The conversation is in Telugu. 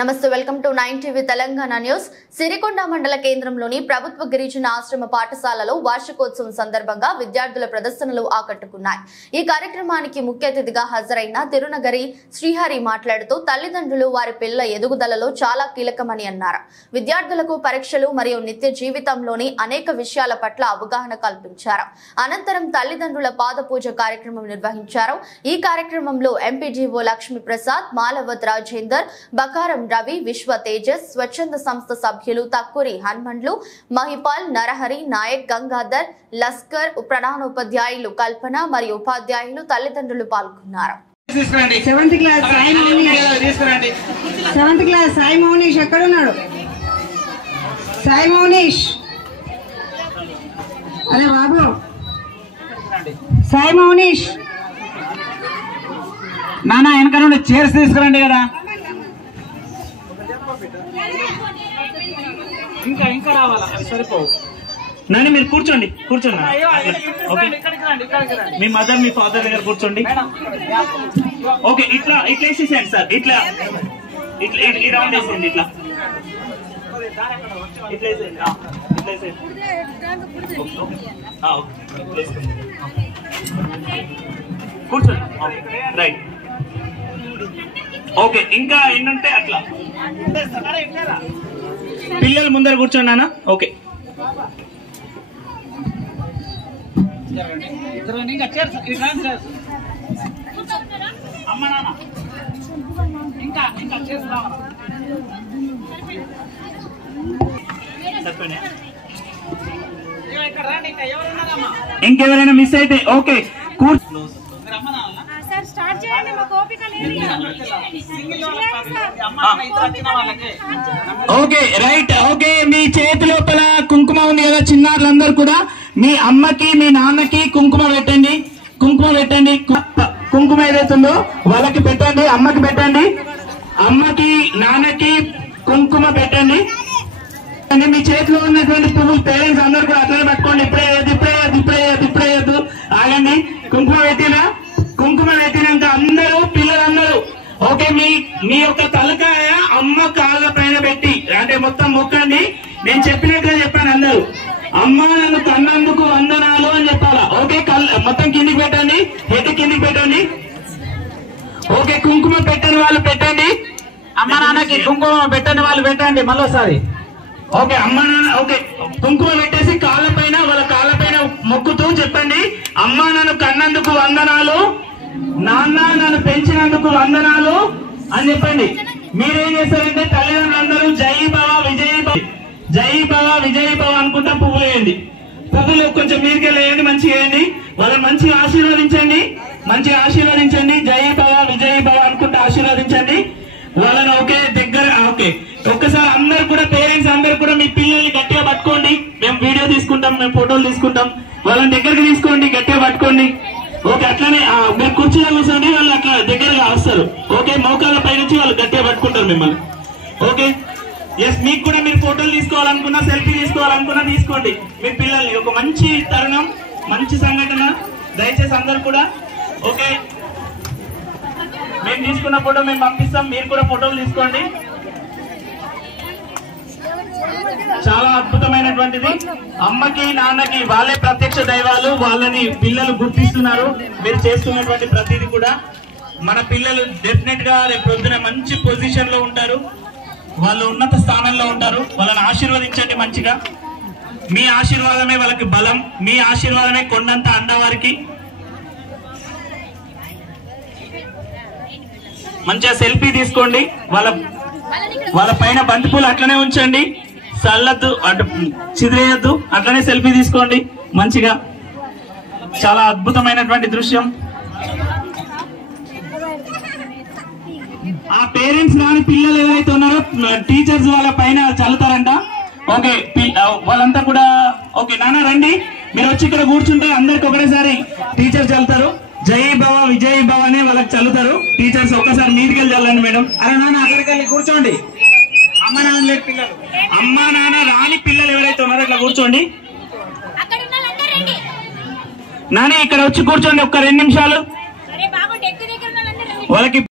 నమస్తే welcome to 9 TV Telangana news. Sirikonda మండల కేంద్రంలోని ప్రభుత్వ గిరిజన ఆశ్రమ పాఠశాలలో వార్షికోత్సవం సందర్భంగా విద్యార్థుల ప్రదర్శనలు ఆకట్టుకున్నాయి. ఈ కార్యక్రమానికి ముఖ్య అతిథిగా హాజరైన తిరునగరి శ్రీహరి మాట్లాడుతూ తల్లిదండ్రులు వారి పిల్లల ఎదుగుదలలో చాలా కీలకమని అన్నారు. విద్యార్థులకు పరీక్షలు మరియు నిత్య జీవితంలోని అనేక విషయాల పట్ల అవగాహన కల్పించారు. అనంతరం తల్లిదండ్రుల పాద పూజ కార్యక్రమం నిర్వహించారు. ఈ కార్యక్రమంలో ఎంపీడీఓ లక్ష్మీ ప్రసాద్, మాలవత్ రాజేందర్, బకారం రవి, విశ్వ తేజస్, స్వచ్ఛంద సంస్థ సభ్యులు తక్కురి హనుమండ్లు, మహిపాల్, నరహరి నాయక్, గంగాధర్, లస్కర్, ప్రధానోపాధ్యాయులు కల్పన మరియు ఉపాధ్యాయులు తల్లిదండ్రులు పాల్గొన్నారు. సెవెంత్ క్లాస్ సాయి మౌనీష్ ఎక్కడున్నాడు? సాయి మౌనీష్, అరే బాబు, సాయి మౌనీష్ నాన్న వెనక నుండి చైర్స్ తీసుకురండి కదా. ఇంకా రావాలా? అవి సరిపోవు. నాని మీరు కూర్చోండి. మీ మదర్ మీ ఫాదర్ దగ్గర కూర్చోండి. ఓకే, ఇట్లా వేసేసేయండి సార్. ఇట్లా రౌండ్ వేసేయండి. ఇట్లా వేసేయండి. కూర్చోండి. రైట్. ఓకే, ఇంకా ఎన్నుంటే అట్లా పిల్లలు ముందర కూర్చోండి నాన్న. ఓకే, అమ్మ నాన్న ఇంకా ఇంకెవరైనా మిస్ అయితే ఓకే కూర్చో. Okay right. ఓకే, మీ చేతి లోపల కుంకుమ ఉంది కదా చిన్నారులందరూ కూడా మీ అమ్మకి మీ నాన్నకి కుంకుమ పెట్టండి. కుంకుమ ఏదైతుందో వాళ్ళకి పెట్టండి, అమ్మకి పెట్టండి, అమ్మకి నాన్నకి కుంకుమ పెట్టండి. మీ చేతిలో ఉన్నటువంటి పువ్వులు పేరెంట్స్ అందరూ కూడా అట్లనే పెట్టుకోండి. ఇప్పుడే ఆగండి. కుంకుమ పెట్టినాక అందరూ పిల్లలందరూ ఓకే మీ యొక్క తలకాయ అమ్మ కాళ్ళ పైన పెట్టి అంటే మొత్తం మొక్కండి. నేను చెప్పినట్టుగా చెప్పాను. అందరూ అమ్మ నన్ను కన్నందుకు వందనాలు అని చెప్పాలా. ఓకే, మొత్తం కిందికి పెట్టండి, హెడ్ కిందికి పెట్టండి. ఓకే, కుంకుమ పెట్టని వాళ్ళు పెట్టండి. అమ్మ నాన్నకి కుంకుమ పెట్టని వాళ్ళు పెట్టండి. మళ్ళీసారి ఓకే, అమ్మ నాన్న ఓకే కుంకుమ పెట్టేసి వాళ్ళ కాళ్ళ పైన మొక్కుతూ చెప్పండి, అమ్మ నన్ను కన్నందుకు వందనాలు, నాన్న నన్ను పెంచినందుకు వందనాలు అని చెప్పండి. మీరేం చేస్తారంటే తల్లిదండ్రులందరూ జై భవ విజయ్ భవ అనుకుంటా పువ్వులు వేయండి. పువ్వులు కొంచెం మీరుకే వేయండి, మంచిగా వేయండి. వాళ్ళని మంచిగా ఆశీర్వదించండి. జై భవ విజయ్ భవ అనుకుంటా ఆశీర్వదించండి వాళ్ళని. ఓకే, దగ్గర ఓకే ఒక్కసారి అందరు కూడా పేరెంట్స్ అందరు కూడా మీ పిల్లల్ని గట్టిగా పట్టుకోండి. మేము వీడియో తీసుకుంటాం, మేము ఫోటోలు తీసుకుంటాం. వాళ్ళని దగ్గరికి తీసుకోండి, గట్టిగా పట్టుకోండి. ఓకే, అట్లానే మీరు కుర్చీలో కూర్చోండి, వాళ్ళు అట్లా దగ్గరగా వస్తారు. ఓకే, మోకాళ్ళ పై నుంచి వాళ్ళు గట్టిగా పట్టుకుంటారు మిమ్మల్ని. ఓకే, ఎస్, మీకు కూడా మీరు ఫోటోలు తీసుకోవాలనుకున్నా, సెల్ఫీ తీసుకోవాలనుకున్నా తీసుకోండి. మీ పిల్లల్ని ఒక మంచి తరుణం, మంచి సంఘటన. దయచేసి అందరు కూడా ఓకే, మేము తీసుకున్న ఫోటో మేము పంపిస్తాం, మీరు కూడా ఫోటోలు తీసుకోండి. చాలా అద్భుతమైనటువంటిది. అమ్మకి నాన్నకి వాళ్ళే ప్రత్యక్ష దైవాలు. వాళ్ళని పిల్లలు గుర్తిస్తున్నారు. మీరు చేస్తున్నటువంటి ప్రతిదీ కూడా మన పిల్లలు డెఫినెట్ గా రేపు పొద్దున మంచి పొజిషన్ లో ఉంటారు, వాళ్ళు ఉన్నత స్థానంలో ఉంటారు. వాళ్ళని ఆశీర్వదించండి మంచిగా. మీ ఆశీర్వాదమే వాళ్ళకి బలం, మీ ఆశీర్వాదమే కొండంత అండవారికి. మంచిగా సెల్ఫీ తీసుకోండి. వాళ్ళ పైన బంతిపూలు అట్లనే ఉంచండి, చల్లద్దు, అటు చిదిరేయద్దు, అట్లనే సెల్ఫీ తీసుకోండి మంచిగా. చాలా అద్భుతమైనటువంటి దృశ్యం. ఆ పేరెంట్స్ కానీ పిల్లలు ఎవరైతే ఉన్నారో టీచర్స్ వాళ్ళ పైన చల్లుతారంట. ఓకే, వాళ్ళంతా కూడా ఓకే నాన్న రండి, మీరు వచ్చి ఇక్కడ కూర్చుంటే అందరికి ఒకటేసారి టీచర్స్ చల్లుతారు. జై భవ విజయ్ భవ అనే వాళ్ళకి చల్లుతారు టీచర్స్. ఒక్కసారి మీదికి వెళ్ళి చల్లండి మేడం. అరే నాన్న అక్కడికి వెళ్ళి కూర్చోండి. అమ్మ నాన్న లేని పిల్లలు, అమ్మ నాన్న రాని పిల్లలు ఎవరైతే ఉన్నారో ఇట్లా కూర్చోండి. నాని ఇక్కడ వచ్చి కూర్చోండి ఒక్క 2 నిమిషాలు. వాళ్ళకి